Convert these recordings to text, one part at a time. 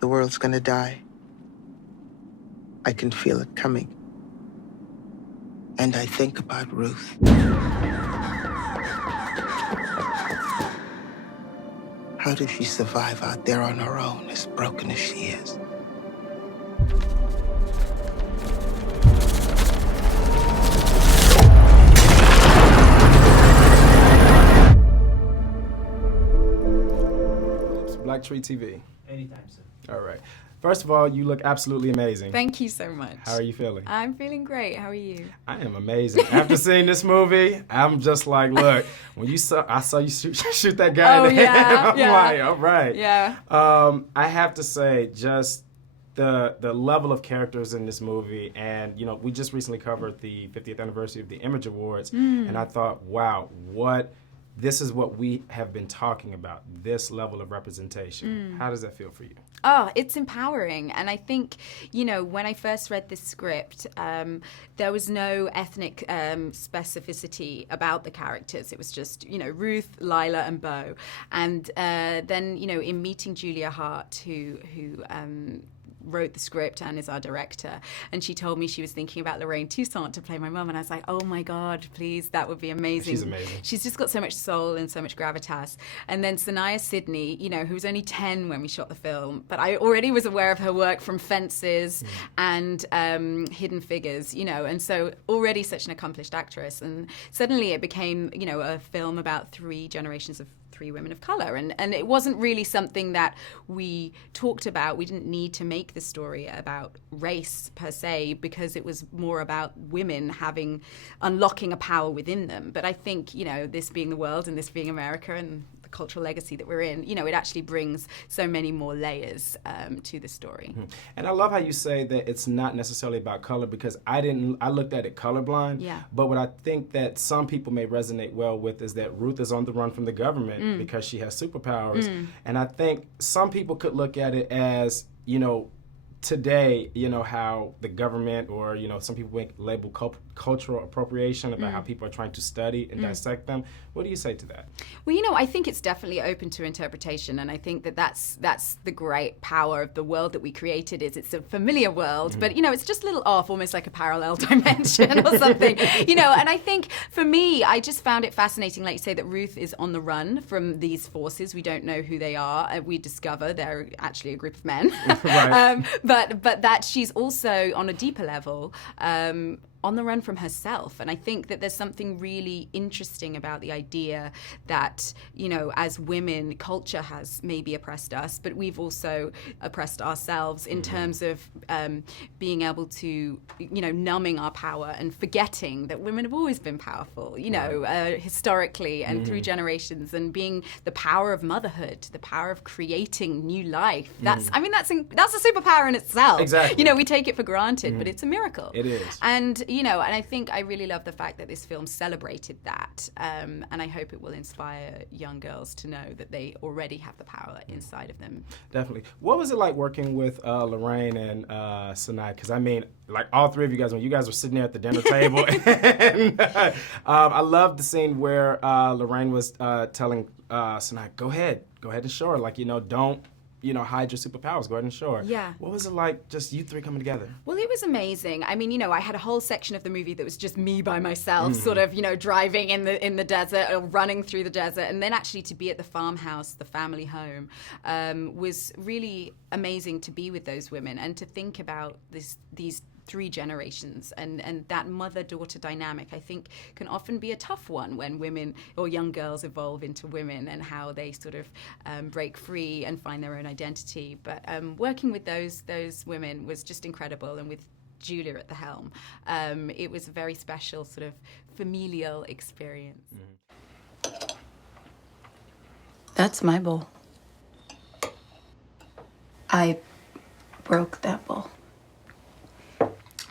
the world's gonna die. I can feel it coming. And I think about Ruth. How does she survive out there on her own, as broken as she is? Black Tree TV. Anytime, sir. All right. First of all, you look absolutely amazing. Thank you so much. How are you feeling? I'm feeling great. How are you? I am amazing. After seeing this movie, I'm just like, look, when I saw you shoot that guy in the head, I'm like, all right. Yeah. I have to say, just the level of characters in this movie, and we just recently covered the 50th anniversary of the Image Awards, and I thought, wow, this is what we have been talking about, this level of representation. How does that feel for you? Oh, it's empowering. And I think, when I first read this script, there was no ethnic specificity about the characters. It was just, Ruth, Lila, and Beau. And then, in meeting Julia Hart, who wrote the script and is our director, and she told me she was thinking about Lorraine Toussaint to play my mum, and I was like, oh my God, please, that would be amazing. She's amazing. She's just got so much soul and so much gravitas. And then Saniyya Sidney, who was only 10 when we shot the film, but I already was aware of her work from Fences and Hidden Figures, and so already such an accomplished actress. And suddenly it became, a film about 3 generations of 3 women of color, and it wasn't really something that we talked about. We didn't need to make the story about race per se, because it was more about women unlocking a power within them. But I think, this being the world and this being America and the cultural legacy that we're in, it actually brings so many more layers to the story. And I love how you say that it's not necessarily about color, because I looked at it colorblind. Yeah. But what I think that some people may resonate well with is that Ruth is on the run from the government because she has superpowers. And I think some people could look at it as, today, how the government or, some people make label cultural appropriation about how people are trying to study and dissect them. What do you say to that? Well, I think it's definitely open to interpretation, and I think that that's the great power of the world that we created. Is it's a familiar world, but it's just a little off, almost like a parallel dimension or something. And I think for me, I just found it fascinating, like you say, that Ruth is on the run from these forces. We don't know who they are. We discover they're actually a group of men. Right. But that she's also on a deeper level. On the run from herself. And I think that there's something really interesting about the idea that, as women, culture has maybe oppressed us, but we've also oppressed ourselves in terms of being able to, numbing our power and forgetting that women have always been powerful, historically and through generations, and being the power of motherhood, the power of creating new life. That's a superpower in itself. Exactly. We take it for granted, but it's a miracle. It is. And and I think I really love the fact that this film celebrated that, and I hope it will inspire young girls to know that they already have the power inside of them. Definitely. What was it like working with Lorraine and Saniyya? Because like all 3 of you guys, when you guys were sitting there at the dinner table, and, I loved the scene where Lorraine was telling Saniyya, go ahead and show her, like, don't hide your superpowers, go ahead and show her. Yeah. What was it like, just you 3 coming together? Well, it was amazing. I had a whole section of the movie that was just me by myself, sort of, driving in the desert or running through the desert. And then actually to be at the farmhouse, the family home, was really amazing to be with those women and to think about these 3 generations, and that mother-daughter dynamic, I think, can often be a tough one when women or young girls evolve into women, and how they sort of break free and find their own identity. But working with those women was just incredible, and with Julia at the helm, it was a very special sort of familial experience. That's my bowl. I broke that bowl.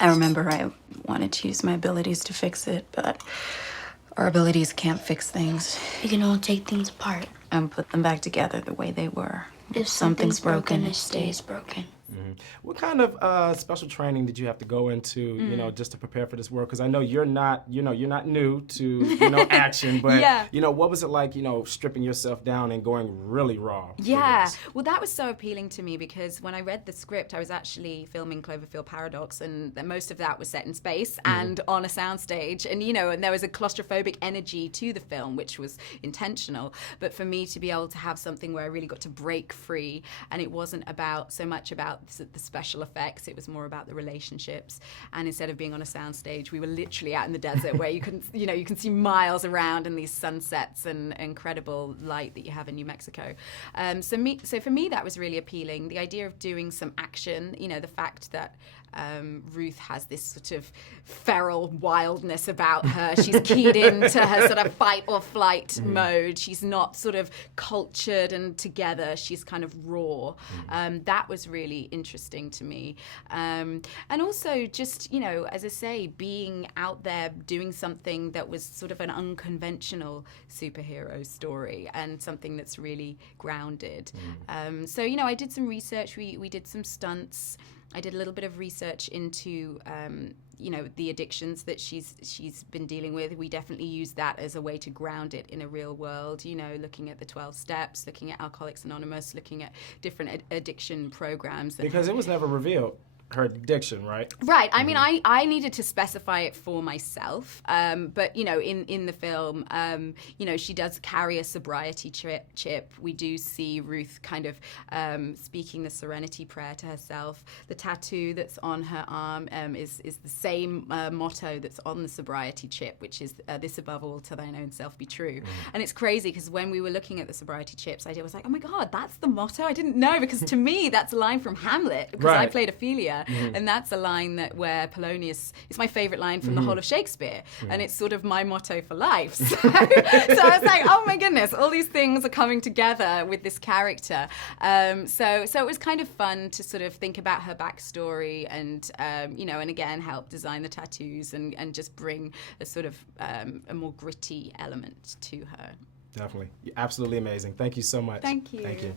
I remember I wanted to use my abilities to fix it, but our abilities can't fix things. We can all take things apart And put them back together the way they were. If something's broken, it stays broken. Mm-hmm. What kind of special training did you have to go into, you know, just to prepare for this work? Because I know you're not new to, you know, action, but, Yeah. you know, what was it like, you know, stripping yourself down and going really raw? for Yeah, this? well, that was so appealing to me because when I read the script, I was actually filming Cloverfield Paradox, and most of that was set in space and on a soundstage, and you know, and there was a claustrophobic energy to the film, which was intentional. But for me to be able to have something where I really got to break free, and it wasn't about so much about the special effects, it was more about the relationships. And instead of being on a soundstage, we were literally out in the desert where you can, you know, you can see miles around and these sunsets and incredible light that you have in New Mexico. So for me, that was really appealing. The idea of doing some action, you know, the fact that Ruth has this sort of feral wildness about her. She's keyed into her sort of fight or flight mode. She's not sort of cultured and together. She's kind of raw. That was really interesting to me. And also just, you know, as I say, being out there doing something that was sort of an unconventional superhero story and something that's really grounded. So, you know, I did some research. We did some stunts. I did a little bit of research into, you know, the addictions that she's been dealing with. We definitely use that as a way to ground it in a real world, you know, looking at the 12 steps, looking at Alcoholics Anonymous, looking at different addiction programs. Because it was never revealed. Her addiction, right? Right. I mean, I needed to specify it for myself. But, you know, in the film, you know, she does carry a sobriety chip. We do see Ruth kind of speaking the serenity prayer to herself. The tattoo that's on her arm is the same motto that's on the sobriety chip, which is this above all to thine own self be true. And it's crazy because when we were looking at the sobriety chips, I was like, oh my God, that's the motto? I didn't know, because to me, that's a line from Hamlet, because I played Ophelia. And that's a line where Polonius, it's my favorite line from the whole of Shakespeare, and it's sort of my motto for life. So I was like, oh my goodness, all these things are coming together with this character. So it was kind of fun to sort of think about her backstory and, you know, and again, help design the tattoos and just bring a sort of a more gritty element to her. Definitely. Absolutely amazing. Thank you so much. Thank you. Thank you.